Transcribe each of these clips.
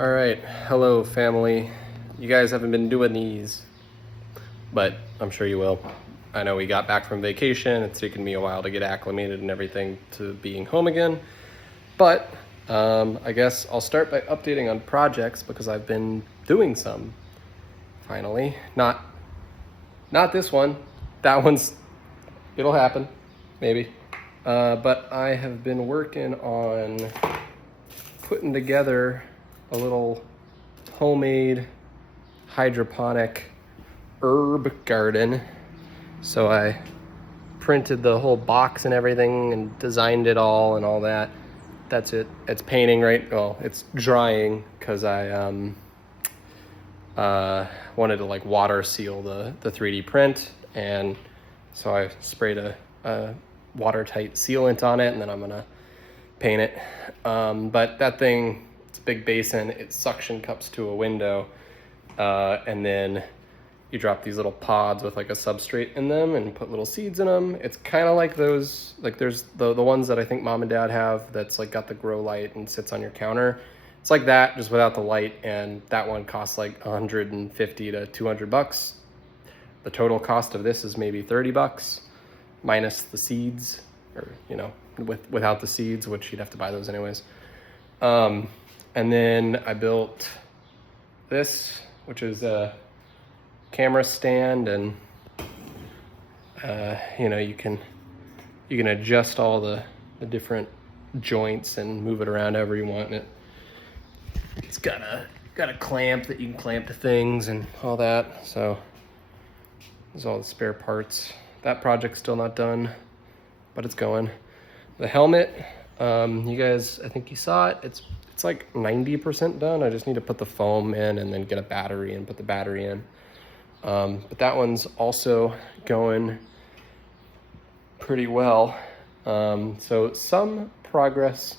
All right, hello family. You guys haven't been doing these, but I'm sure you will. I know we got back from vacation. It's taken me a while to get acclimated and everything to being home again. But I guess I'll start by updating on projects because I've been doing some. Finally, not this one. That one's it'll happen, maybe. But I have been working on putting together a little homemade hydroponic herb garden. So I printed the whole box and everything and designed it all and all that. That's it. It's painting right. Well, it's drying because I wanted to like water seal the 3D print, and so I sprayed a watertight sealant on it, and then I'm gonna paint it. But that thing, it's a big basin. It suction cups to a window, and then you drop these little pods with like a substrate in them and put little seeds in them. It's kind of like those, like there's the ones that I think mom and dad have that's like got the grow light and sits on your counter. It's like that, just without the light, and that one costs like 150 to 200 bucks. The total cost of this is maybe 30 bucks minus the seeds, or without the seeds, which you'd have to buy those anyways. And then I built this, which is a camera stand, and you can adjust all the different joints and move it around however you want. And it's got a clamp that you can clamp to things and all that. So there's all the spare parts. That project's still not done, but it's going. The helmet, you guys, I think you saw it. It's like 90% done. I just need to put the foam in and then get a battery and put the battery in. But that one's also going pretty well. So some progress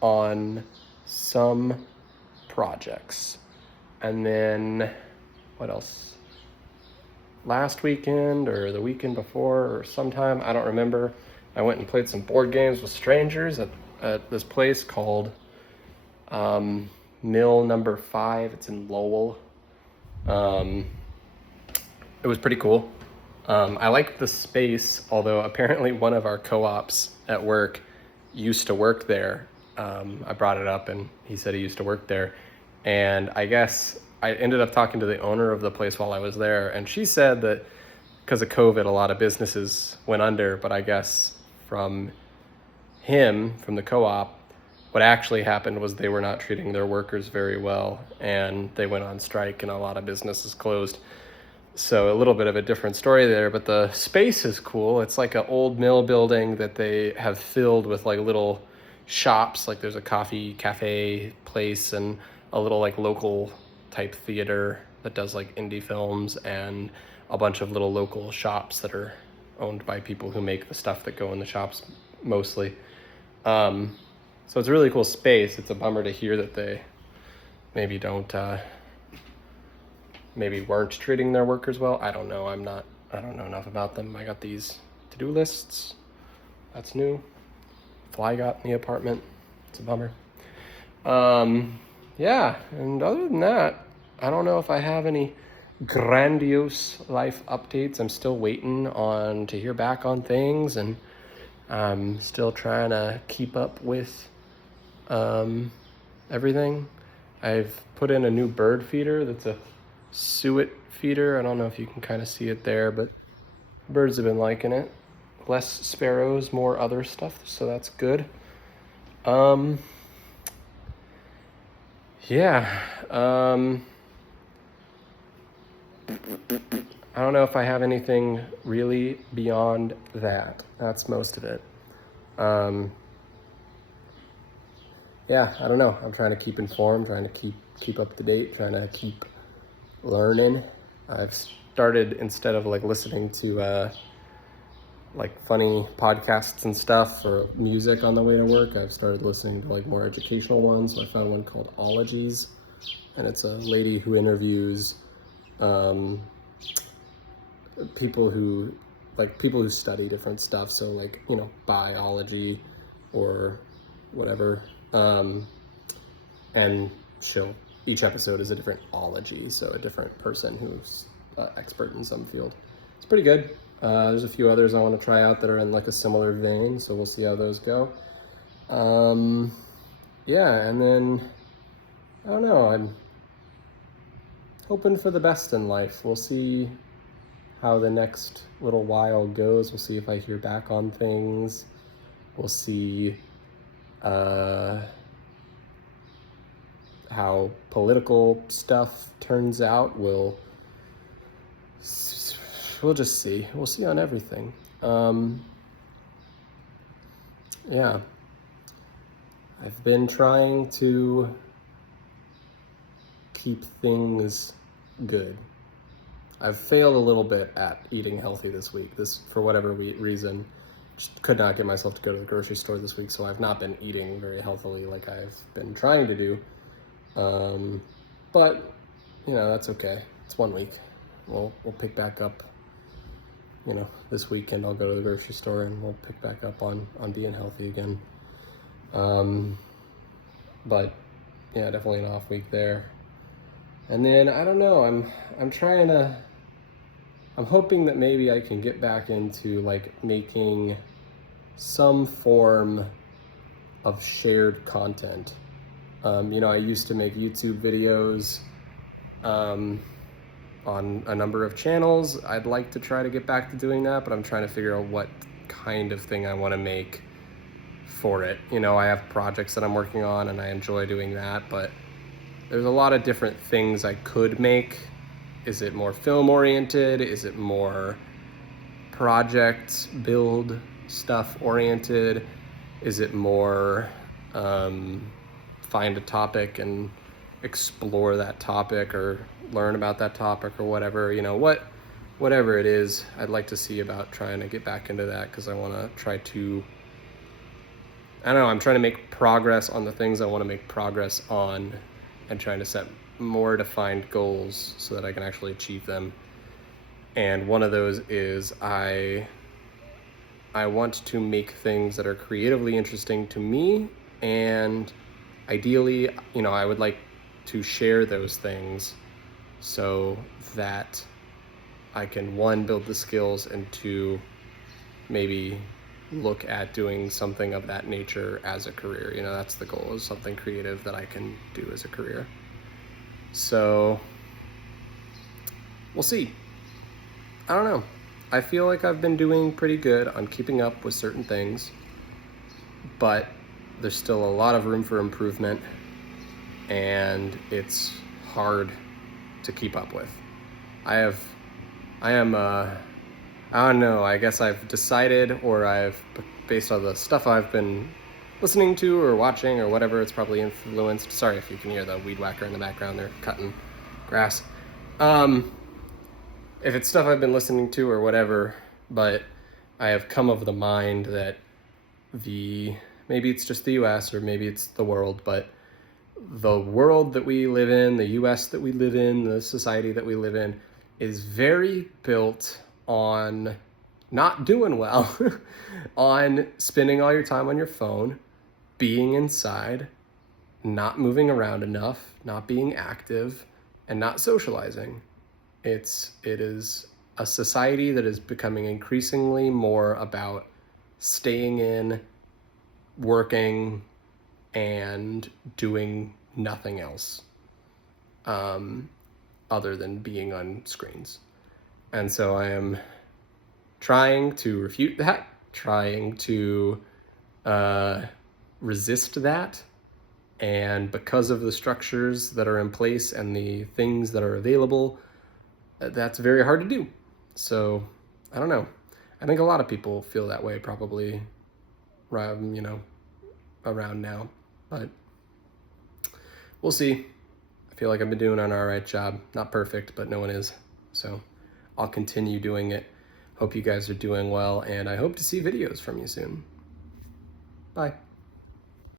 on some projects. And then what else? Last weekend or the weekend before or sometime, I don't remember, I went and played some board games with strangers at this place called Mill Number 5. It's in Lowell. It was pretty cool. I liked the space, although apparently one of our co-ops at work used to work there. I brought it up and he said he used to work there. And I guess I ended up talking to the owner of the place while I was there, and she said that because of COVID, a lot of businesses went under, but I guess from the co-op, what actually happened was they were not treating their workers very well, and they went on strike and a lot of businesses closed. So a little bit of a different story there, but the space is cool. It's like an old mill building that they have filled with like little shops. Like there's a coffee cafe place and a little like local type theater that does like indie films, and a bunch of little local shops that are owned by people who make the stuff that go in the shops mostly. So it's a really cool space. It's a bummer to hear that they maybe weren't treating their workers well. I don't know. I don't know enough about them. I got these to-do lists. That's new. Fly got in the apartment. It's a bummer. Yeah, and other than that, I don't know if I have any grandiose life updates. I'm still waiting to hear back on things, and I'm still trying to keep up with everything. I've put in a new bird feeder that's a suet feeder. I don't know if you can kind of see it there, but birds have been liking it. Less sparrows, more other stuff, so that's good. Yeah. I don't know if I have anything really beyond that. That's most of it. Yeah, I don't know. I'm trying to keep informed, trying to keep up to date, trying to keep learning. I've started, instead of like listening to like funny podcasts and stuff or music on the way to work, I've started listening to like more educational ones. So I found one called Ologies, and it's a lady who interviews people who study different stuff. So like, biology or whatever. And she'll each episode is a different ology, so a different person who's expert in some field. It's pretty good. There's a few others I want to try out that are in like a similar vein, so we'll see how those go. Yeah, and then, I don't know, I'm hoping for the best in life. We'll see how the next little while goes. We'll see if I hear back on things. We'll see how political stuff turns out. We'll just see. We'll see on everything. Yeah. I've been trying to keep things good. I've failed a little bit at eating healthy this week. For whatever reason, just could not get myself to go to the grocery store this week, so I've not been eating very healthily like I've been trying to do. But, that's okay. It's 1 week. We'll pick back up, this weekend I'll go to the grocery store and we'll pick back up on being healthy again. But yeah, definitely an off week there. And then, I don't know, I'm hoping that maybe I can get back into like making some form of shared content. I used to make YouTube videos on a number of channels. I'd like to try to get back to doing that, but I'm trying to figure out what kind of thing I want to make for it. I have projects that I'm working on and I enjoy doing that, but there's a lot of different things I could make. Is it more film oriented? Is it more project build stuff oriented? Is it more find a topic and explore that topic or learn about that topic or whatever, whatever it is, I'd like to see about trying to get back into that, because I want to try to, I'm trying to make progress on the things I want to make progress on and trying to set more defined goals so that I can actually achieve them. And one of those is I want to make things that are creatively interesting to me, and ideally, I would like to share those things so that I can, 1, build the skills, and 2, maybe look at doing something of that nature as a career. That's the goal, is something creative that I can do as a career. So we'll see. I don't know. I feel like I've been doing pretty good on keeping up with certain things, but there's still a lot of room for improvement, and it's hard to keep up with. I don't know, I guess I've decided, or based on the stuff I've been listening to or watching or whatever, it's probably influenced. Sorry if you can hear the weed whacker in the background, they're cutting grass. If it's stuff I've been listening to or whatever, but I have come of the mind that maybe it's just the US or maybe it's the world, but the world that we live in, the US that we live in, the society that we live in, is very built on not doing well, on spending all your time on your phone, being inside, not moving around enough, not being active, and not socializing. It is a society that is becoming increasingly more about staying in, working, and doing nothing else other than being on screens. And so I am trying to refute that, trying to resist that. And because of the structures that are in place and the things that are available, that's very hard to do. So I don't know. I think a lot of people feel that way probably, around now. But we'll see. I feel like I've been doing an all right job. Not perfect, but no one is. So I'll continue doing it. Hope you guys are doing well, and I hope to see videos from you soon. Bye.